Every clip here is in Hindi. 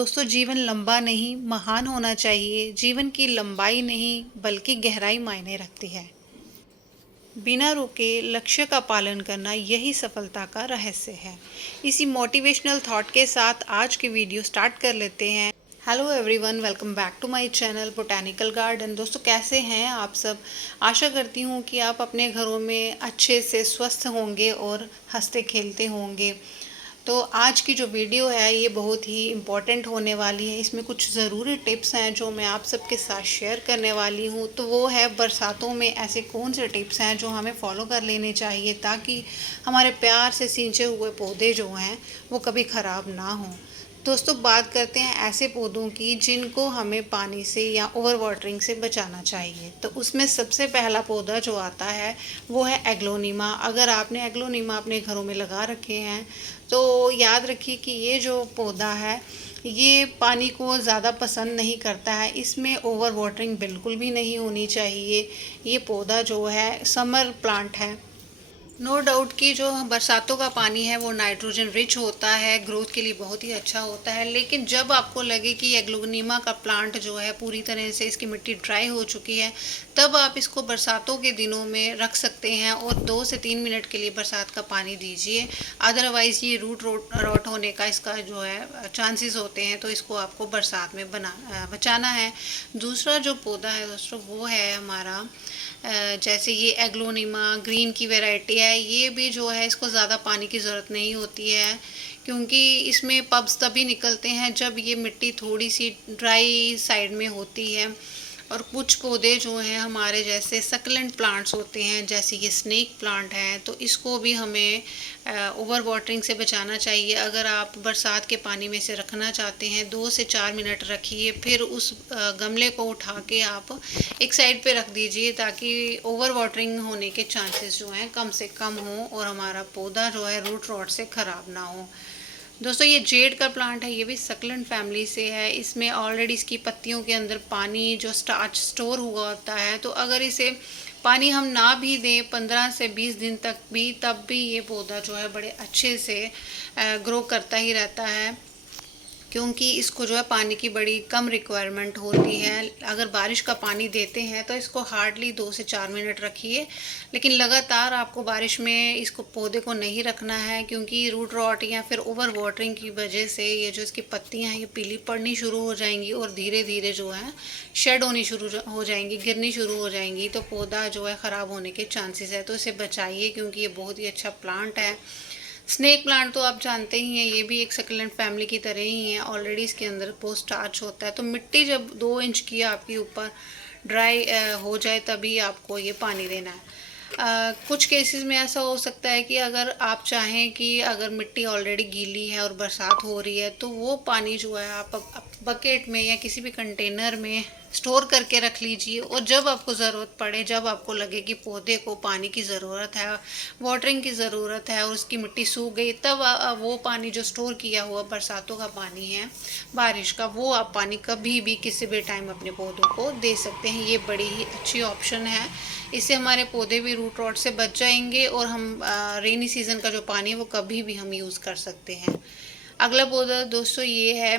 दोस्तों, जीवन लंबा नहीं महान होना चाहिए। जीवन की लंबाई नहीं बल्कि गहराई मायने रखती है। बिना रुके लक्ष्य का पालन करना यही सफलता का रहस्य है। इसी मोटिवेशनल थॉट के साथ आज की वीडियो स्टार्ट कर लेते हैं। Hello everyone, welcome back to my channel botanical garden. दोस्तों, कैसे हैं आप सब? आशा करती हूँ कि आप अपने घरों में अच्छे से स्वस्थ होंगे और हंसते खेलते होंगे। तो आज की जो वीडियो है ये बहुत ही इम्पोर्टेंट होने वाली है। इसमें कुछ ज़रूरी टिप्स हैं जो मैं आप सबके साथ शेयर करने वाली हूँ। तो वो है, बरसातों में ऐसे कौन से टिप्स हैं जो हमें फॉलो कर लेने चाहिए ताकि हमारे प्यार से सींचे हुए पौधे जो हैं वो कभी ख़राब ना हों। दोस्तों, बात करते हैं ऐसे पौधों की जिनको हमें पानी से या ओवर वाटरिंग से बचाना चाहिए। तो उसमें सबसे पहला पौधा जो आता है वो है एग्लोनिमा। अगर आपने एग्लोनिमा अपने घरों में लगा रखे हैं तो याद रखिए कि ये जो पौधा है ये पानी को ज़्यादा पसंद नहीं करता है। इसमें ओवर वाटरिंग बिल्कुल भी नहीं होनी चाहिए। ये पौधा जो है समर प्लांट है। नो डाउट कि जो बरसातों का पानी है वो नाइट्रोजन रिच होता है, ग्रोथ के लिए बहुत ही अच्छा होता है। लेकिन जब आपको लगे कि एग्लोनिमा का प्लांट जो है पूरी तरह से इसकी मिट्टी ड्राई हो चुकी है, तब आप इसको बरसातों के दिनों में रख सकते हैं और 2 से 3 मिनट के लिए बरसात का पानी दीजिए। अदरवाइज़ ये रूट रॉट होने का इसका जो है चांसेस होते हैं, तो इसको आपको बरसात में बचाना है। दूसरा जो पौधा है दोस्तों वो है हमारा जैसे ये एग्लोनिमा ग्रीन की वैरायटी है। ये भी जो है इसको ज़्यादा पानी की ज़रूरत नहीं होती है, क्योंकि इसमें पब्स तभी निकलते हैं जब ये मिट्टी थोड़ी सी ड्राई साइड में होती है। और कुछ पौधे जो हैं हमारे जैसे सकलेंट प्लांट्स होते हैं, जैसे ये स्नेक प्लांट है, तो इसको भी हमें ओवर वाटरिंग से बचाना चाहिए। अगर आप बरसात के पानी में से रखना चाहते हैं 2 से 4 मिनट रखिए, फिर उस गमले को उठा के आप एक साइड पे रख दीजिए ताकि ओवर वाटरिंग होने के चांसेस जो हैं कम से कम हों और हमारा पौधा जो है रूट रॉट से ख़राब ना हो। दोस्तों, ये जेड का प्लांट है, ये भी सकलेंट फैमिली से है। इसमें ऑलरेडी इसकी पत्तियों के अंदर पानी जो स्टार्च स्टोर हुआ होता है, तो अगर इसे पानी हम ना भी दें 15 से 20 दिन तक भी, तब भी ये पौधा जो है बड़े अच्छे से ग्रो करता ही रहता है, क्योंकि इसको जो है पानी की बड़ी कम रिक्वायरमेंट होती है। अगर बारिश का पानी देते हैं तो इसको हार्डली 2 से 4 मिनट रखिए, लेकिन लगातार आपको बारिश में इसको पौधे को नहीं रखना है, क्योंकि रूट रॉट या फिर ओवर वाटरिंग की वजह से ये जो इसकी पत्तियां हैं ये पीली पड़नी शुरू हो जाएंगी और धीरे धीरे जो है शेड होनी शुरू हो जाएंगी, गिरनी शुरू हो जाएंगी, तो पौधा जो है ख़राब होने के चांसेस है। तो इसे बचाइए, क्योंकि ये बहुत ही अच्छा प्लांट है। स्नेक प्लांट तो आप जानते ही हैं, ये भी एक सक्लेंट फैमिली की तरह ही है। ऑलरेडी इसके अंदर पोस्ट स्टार्च होता है। तो मिट्टी जब 2 इंच की आपके ऊपर ड्राई हो जाए तभी आपको ये पानी देना है। कुछ केसेस में ऐसा हो सकता है कि अगर आप चाहें कि अगर मिट्टी ऑलरेडी गीली है और बरसात हो रही है तो वो पानी जो है आप बकेट में या किसी भी कंटेनर में स्टोर करके रख लीजिए, और जब आपको ज़रूरत पड़े, जब आपको लगे कि पौधे को पानी की ज़रूरत है, वाटरिंग की ज़रूरत है और उसकी मिट्टी सूख गई, तब वो पानी जो स्टोर किया हुआ बरसातों का पानी है, बारिश का, वो आप पानी कभी भी किसी भी टाइम अपने पौधों को दे सकते हैं। ये बड़ी ही अच्छी ऑप्शन है। इससे हमारे पौधे भी रूट रॉट से बच जाएंगे और हम रेनी सीज़न का जो पानी है वो कभी भी हम यूज़ कर सकते हैं। अगला पौधा दोस्तों ये है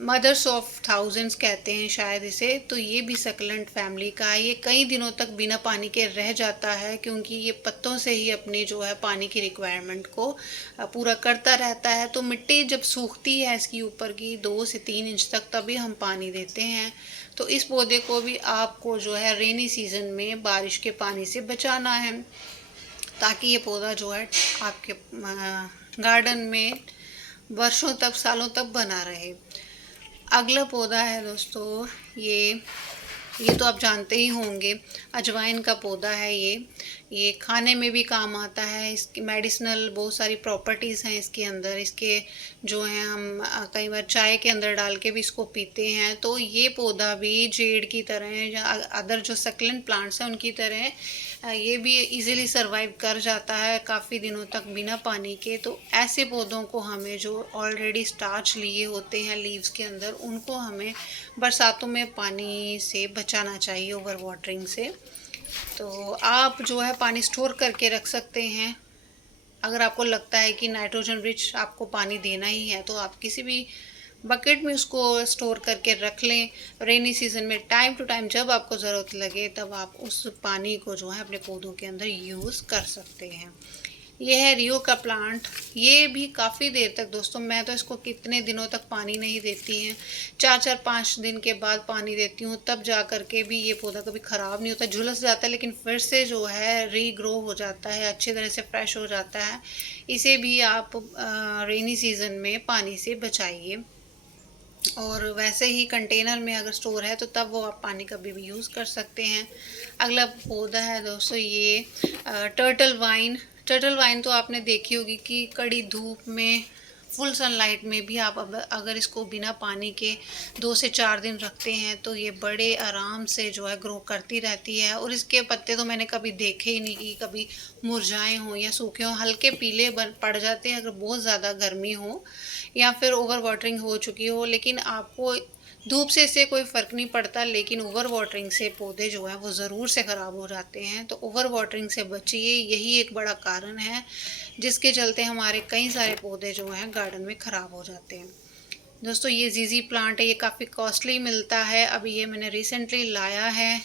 मदर्स ऑफ थाउजेंड्स कहते हैं शायद इसे। तो ये भी सकलेंट फैमिली का है। ये कई दिनों तक बिना पानी के रह जाता है, क्योंकि ये पत्तों से ही अपनी जो है पानी की रिक्वायरमेंट को पूरा करता रहता है। तो मिट्टी जब सूखती है इसकी ऊपर की 2 से 3 इंच तक, तभी हम पानी देते हैं। तो इस पौधे को भी आपको जो है रेनी सीज़न में बारिश के पानी से बचाना है, ताकि ये पौधा जो है आपके गार्डन में वर्षों तक, सालों तक बना रहे। अगला पौधा है दोस्तों ये तो आप जानते ही होंगे, अजवाइन का पौधा है ये खाने में भी काम आता है। इसकी मेडिसिनल बहुत सारी प्रॉपर्टीज़ हैं इसके अंदर। इसके जो हैं हम कई बार चाय के अंदर डाल के भी इसको पीते हैं। तो ये पौधा भी जेड की तरह या अदर जो सक्लेंट प्लांट्स हैं उनकी तरह ये भी इजीली सरवाइव कर जाता है काफ़ी दिनों तक बिना पानी के। तो ऐसे पौधों को हमें जो ऑलरेडी स्टार्च लिए होते हैं लीव्स के अंदर, उनको हमें बरसातों में पानी से बचाना चाहिए, ओवर वाटरिंग से। तो आप जो है पानी स्टोर करके रख सकते हैं अगर आपको लगता है कि नाइट्रोजन रिच आपको पानी देना ही है तो आप किसी भी बकेट में उसको स्टोर करके रख लें। रेनी सीजन में टाइम टू टाइम जब आपको ज़रूरत लगे तब आप उस पानी को जो है अपने पौधों के अंदर यूज़ कर सकते हैं। ये है रियो का प्लांट। ये भी काफ़ी देर तक दोस्तों, मैं तो इसको कितने दिनों तक पानी नहीं देती हैं, 4-5 दिन के बाद पानी देती हूँ, तब जा कर के भी ये पौधा कभी ख़राब नहीं होता। झुलस जाता है लेकिन फिर से जो है रीग्रो हो जाता है, अच्छी तरह से फ्रेश हो जाता है। इसे भी आप रेनी सीज़न में पानी से बचाइए। और वैसे ही कंटेनर में अगर स्टोर है तो तब वो आप पानी कभी भी यूज़ कर सकते हैं। अगला पौधा है दोस्तों ये टर्टल वाइन। टर्टल वाइन तो आपने देखी होगी कि कड़ी धूप में फुल सनलाइट में भी आप अगर इसको बिना पानी के 2 से 4 दिन रखते हैं तो ये बड़े आराम से जो है ग्रो करती रहती है। और इसके पत्ते तो मैंने कभी देखे ही नहीं कि कभी मुरझाए हों या सूखे हों, हल्के पीले पड़ जाते हैं अगर बहुत ज़्यादा गर्मी हो या फिर ओवर वाटरिंग हो चुकी हो। लेकिन आपको धूप से इससे कोई फ़र्क नहीं पड़ता, लेकिन ओवर वाटरिंग से पौधे जो हैं वो ज़रूर से ख़राब हो जाते हैं। तो ओवर वाटरिंग से बचिए, यही एक बड़ा कारण है जिसके चलते हमारे कई सारे पौधे जो हैं गार्डन में ख़राब हो जाते हैं। दोस्तों ये जीजी प्लांट है, ये काफ़ी कॉस्टली मिलता है। अभी ये मैंने रिसेंटली लाया है,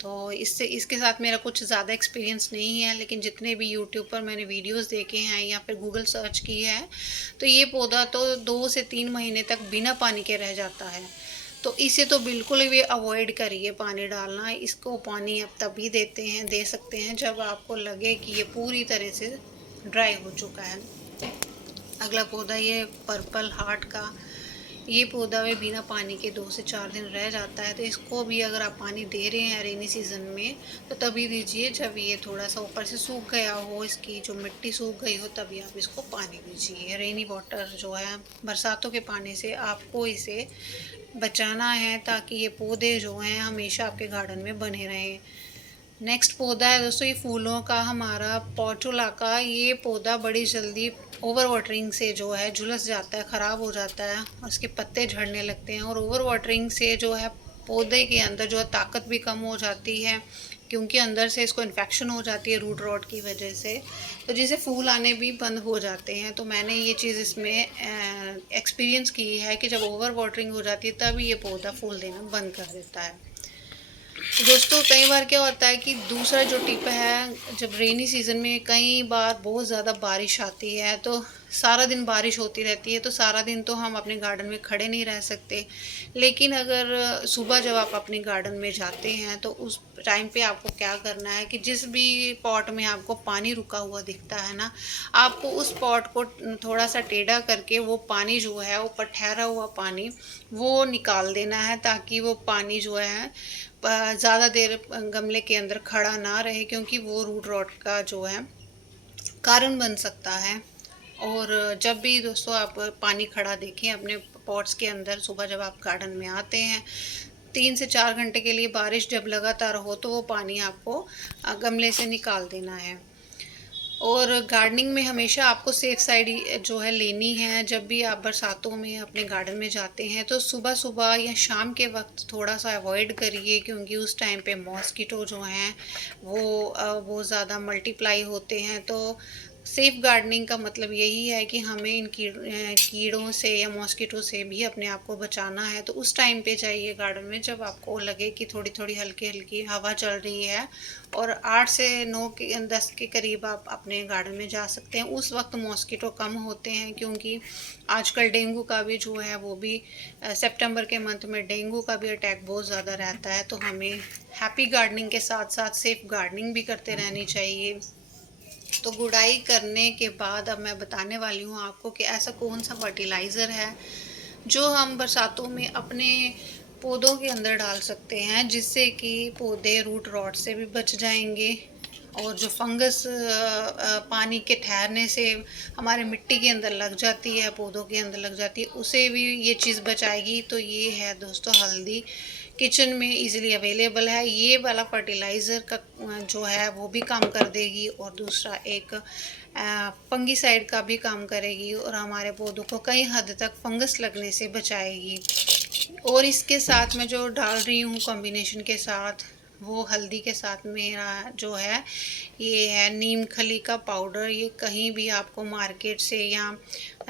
तो इसके साथ मेरा कुछ ज़्यादा एक्सपीरियंस नहीं है, लेकिन जितने भी यूट्यूब पर मैंने वीडियोस देखे हैं या फिर गूगल सर्च की है तो ये पौधा तो 2 से 3 महीने तक बिना पानी के रह जाता है। तो इसे तो बिल्कुल भी अवॉइड करिए पानी डालना। इसको पानी आप तभी दे सकते हैं जब आपको लगे कि ये पूरी तरह से ड्राई हो चुका है। अगला पौधा ये पर्पल हार्ट का। ये पौधा भी बिना पानी के 2 से 4 दिन रह जाता है। तो इसको भी अगर आप पानी दे रहे हैं रेनी सीज़न में तो तभी दीजिए जब ये थोड़ा सा ऊपर से सूख गया हो, इसकी जो मिट्टी सूख गई हो, तभी आप इसको पानी दीजिए। रेनी वाटर जो है, बरसातों के पानी से आपको इसे बचाना है ताकि ये पौधे जो हैं हमेशा आपके गार्डन में बने रहें। नेक्स्ट पौधा है दोस्तों ये फूलों का हमारा पोर्टुला का। ये पौधा बड़ी जल्दी ओवर वाटरिंग से जो है झुलस जाता है, ख़राब हो जाता है और इसके पत्ते झड़ने लगते हैं। और ओवर वाटरिंग से जो है पौधे के अंदर जो है ताकत भी कम हो जाती है, क्योंकि अंदर से इसको इन्फेक्शन हो जाती है रूट रॉट की वजह से, तो जिससे फूल आने भी बंद हो जाते हैं। तो मैंने ये चीज़ इसमें एक्सपीरियंस की है कि जब ओवर वाटरिंग हो जाती है तब ये पौधा फूल देना बंद कर देता है। तो दोस्तों कई बार क्या होता है कि दूसरा जो टिप है, जब रेनी सीज़न में कई बार बहुत ज़्यादा बारिश आती है तो सारा दिन बारिश होती रहती है, तो सारा दिन तो हम अपने गार्डन में खड़े नहीं रह सकते। लेकिन अगर सुबह जब आप अपने गार्डन में जाते हैं तो उस टाइम पे आपको क्या करना है कि जिस भी पॉट में आपको पानी रुका हुआ दिखता है ना, आपको उस पॉट को थोड़ा सा टेढ़ा करके वो पानी जो है, ऊपर ठहरा हुआ पानी वो निकाल देना है, ताकि वो पानी जो है ज़्यादा देर गमले के अंदर खड़ा ना रहे, क्योंकि वो रूट रॉट का जो है कारण बन सकता है। और जब भी दोस्तों आप पानी खड़ा देखें अपने पॉट्स के अंदर, सुबह जब आप गार्डन में आते हैं 3 से 4 घंटे के लिए बारिश जब लगातार हो तो वो पानी आपको गमले से निकाल देना है। और गार्डनिंग में हमेशा आपको सेफ साइड जो है लेनी है। जब भी आप बरसातों में अपने गार्डन में जाते हैं तो सुबह सुबह या शाम के वक्त थोड़ा सा अवॉइड करिए, क्योंकि उस टाइम पे मॉस्किटो जो हैं वो बहुत ज़्यादा मल्टीप्लाई होते हैं। तो सेफ़ गार्डनिंग का मतलब यही है कि हमें इन कीड़ों से या मॉस्किटो से भी अपने आप को बचाना है। तो उस टाइम पे जाइए गार्डन में जब आपको लगे कि थोड़ी थोड़ी हल्की हल्की हवा चल रही है, और 8 से 9 के 10 के करीब आप अपने गार्डन में जा सकते हैं। उस वक्त मॉस्किटो कम होते हैं, क्योंकि आजकल डेंगू का भी जो है वो भी सितंबर के मंथ में डेंगू का भी अटैक बहुत ज़्यादा रहता है। तो हमें हैप्पी गार्डनिंग के साथ साथ सेफ़ गार्डनिंग भी करते रहनी चाहिए। तो गुड़ाई करने के बाद अब मैं बताने वाली हूँ आपको कि ऐसा कौन सा फर्टिलाइज़र है जो हम बरसातों में अपने पौधों के अंदर डाल सकते हैं, जिससे कि पौधे रूट रॉट से भी बच जाएंगे, और जो फंगस पानी के ठहरने से हमारे मिट्टी के अंदर लग जाती है, पौधों के अंदर लग जाती है, उसे भी ये चीज़ बचाएगी। तो ये है दोस्तों हल्दी, किचन में इजीली अवेलेबल है। ये वाला फर्टिलाइज़र का जो है वो भी काम कर देगी, और दूसरा एक फंगीसाइड का भी काम करेगी, और हमारे पौधों को कई हद तक फंगस लगने से बचाएगी। और इसके साथ मैं जो डाल रही हूँ कॉम्बिनेशन के साथ वो हल्दी के साथ मेरा जो है ये है नीम खली का पाउडर। ये कहीं भी आपको मार्केट से या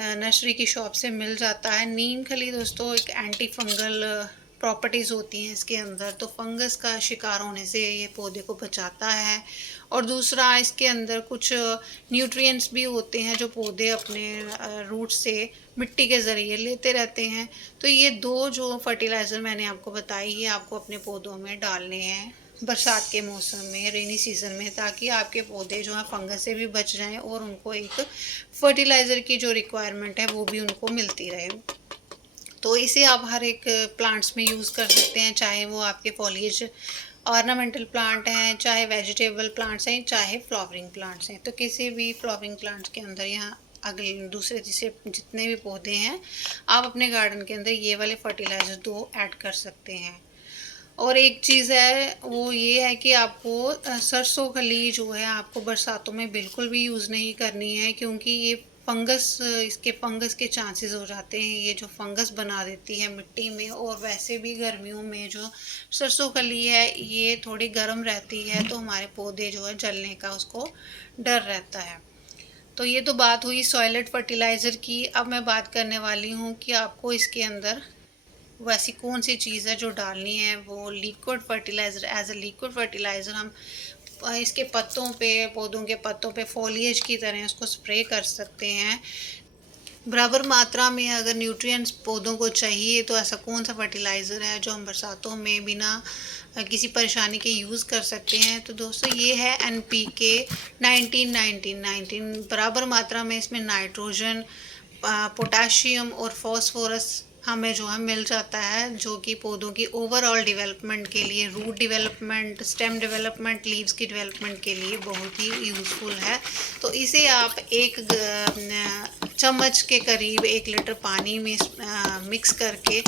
नर्सरी की शॉप से मिल जाता है। नीम खली दोस्तों एक एंटी फंगल प्रॉपर्टीज़ होती हैं इसके अंदर, तो फंगस का शिकार होने से ये पौधे को बचाता है। और दूसरा इसके अंदर कुछ न्यूट्रिएंट्स भी होते हैं जो पौधे अपने रूट से मिट्टी के ज़रिए लेते रहते हैं। तो ये दो जो फर्टिलाइज़र मैंने आपको बताई ये आपको अपने पौधों में डालने हैं बरसात के मौसम में, रेनी सीज़न में, ताकि आपके पौधे जो हैं फंगस से भी बच जाएं और उनको एक फर्टिलाइज़र की जो रिक्वायरमेंट है वो भी उनको मिलती रहे। तो इसे आप हर एक प्लांट्स में यूज़ कर सकते हैं, चाहे वो आपके फॉलिएज ऑर्नामेंटल प्लांट हैं, चाहे वेजिटेबल प्लांट्स हैं, चाहे फ्लावरिंग प्लांट्स हैं। तो किसी भी फ्लावरिंग प्लांट्स के अंदर यहाँ अगले दूसरे तीसरे जितने भी पौधे हैं आप अपने गार्डन के अंदर ये वाले फर्टिलाइज़र दो ऐड कर सकते हैं। और एक चीज़ है वो ये है कि आपको सरसों खली जो है आपको बरसातों में बिल्कुल भी यूज़ नहीं करनी है, क्योंकि ये इसके फंगस के चांसेस हो जाते हैं। ये जो फंगस बना देती है मिट्टी में, और वैसे भी गर्मियों में जो सरसों खली है ये थोड़ी गर्म रहती है, तो हमारे पौधे जो है जलने का उसको डर रहता है। तो ये तो बात हुई सॉइलेट फर्टिलाइज़र की। अब मैं बात करने वाली हूँ कि आपको इसके अंदर वैसी कौन सी चीज़ है जो डालनी है। वो liquid fertilizer, as a liquid fertilizer हम इसके पत्तों पे, पौधों के पत्तों पे फोलिएज की तरह उसको स्प्रे कर सकते हैं। बराबर मात्रा में अगर न्यूट्रिएंट्स पौधों को चाहिए तो ऐसा कौन सा फर्टिलाइज़र है जो हम बरसातों में बिना किसी परेशानी के यूज़ कर सकते हैं। तो दोस्तों ये है NPK 19-19-19। बराबर मात्रा में इसमें नाइट्रोजन, पोटाशियम और फॉस्फोरस हमें जो है मिल जाता है, जो कि पौधों की ओवरऑल डेवलपमेंट के लिए, root development, stem development, leaves की डेवलपमेंट के लिए बहुत ही यूज़फुल है। तो इसे आप एक चम्मच के करीब 1 लीटर पानी में मिक्स करके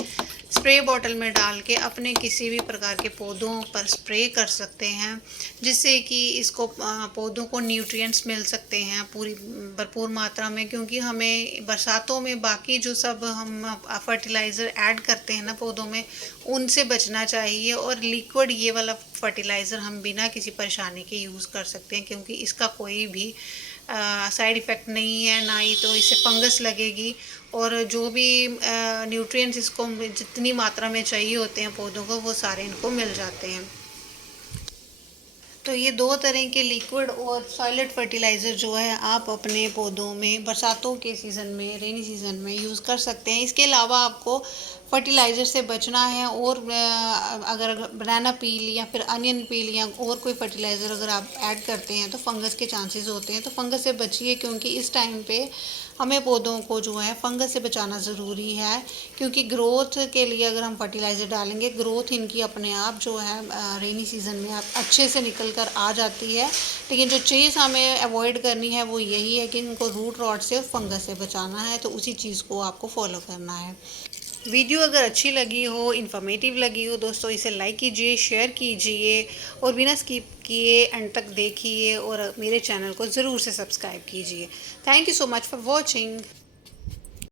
स्प्रे बॉटल में डाल के अपने किसी भी प्रकार के पौधों पर स्प्रे कर सकते हैं, जिससे कि इसको पौधों को न्यूट्रिएंट्स मिल सकते हैं पूरी भरपूर मात्रा में। क्योंकि हमें बरसातों में बाकी जो सब हम फर्टिलाइज़र ऐड करते हैं ना पौधों में, उनसे बचना चाहिए। और लिक्विड ये वाला फर्टिलाइज़र हम बिना किसी परेशानी के यूज़ कर सकते हैं, क्योंकि इसका कोई भी साइड इफ़ेक्ट नहीं है, ना ही तो इससे फंगस लगेगी। और जो भी न्यूट्रिएंट्स इसको जितनी मात्रा में चाहिए होते हैं पौधों को, वो सारे इनको मिल जाते हैं। तो ये दो तरह के लिक्विड और सॉलिड फर्टिलाइज़र जो है आप अपने पौधों में बरसातों के सीज़न में, रेनी सीज़न में यूज़ कर सकते हैं। इसके अलावा आपको फर्टिलाइज़र से बचना है, और अगर बनाना पील या फिर अनियन पील या और कोई फर्टिलाइज़र अगर आप ऐड करते हैं तो फंगस के चांसेस होते हैं। तो फंगस से बचिए, क्योंकि इस टाइम पे हमें पौधों को जो है फंगस से बचाना ज़रूरी है। क्योंकि ग्रोथ के लिए अगर हम फर्टिलाइज़र डालेंगे, ग्रोथ इनकी अपने आप जो है रेनी सीज़न में आप अच्छे से निकल कर आ जाती है। लेकिन जो चीज़ हमें अवॉइड करनी है वो यही है कि इनको रूट रॉट से और फंगस से बचाना है। तो उसी चीज़ को आपको फॉलो करना है। वीडियो अगर अच्छी लगी हो, इन्फॉर्मेटिव लगी हो दोस्तों, इसे लाइक कीजिए, शेयर कीजिए और बिना स्किप किए एंड तक देखिए, और मेरे चैनल को ज़रूर से सब्सक्राइब कीजिए। Thank you so much for watching.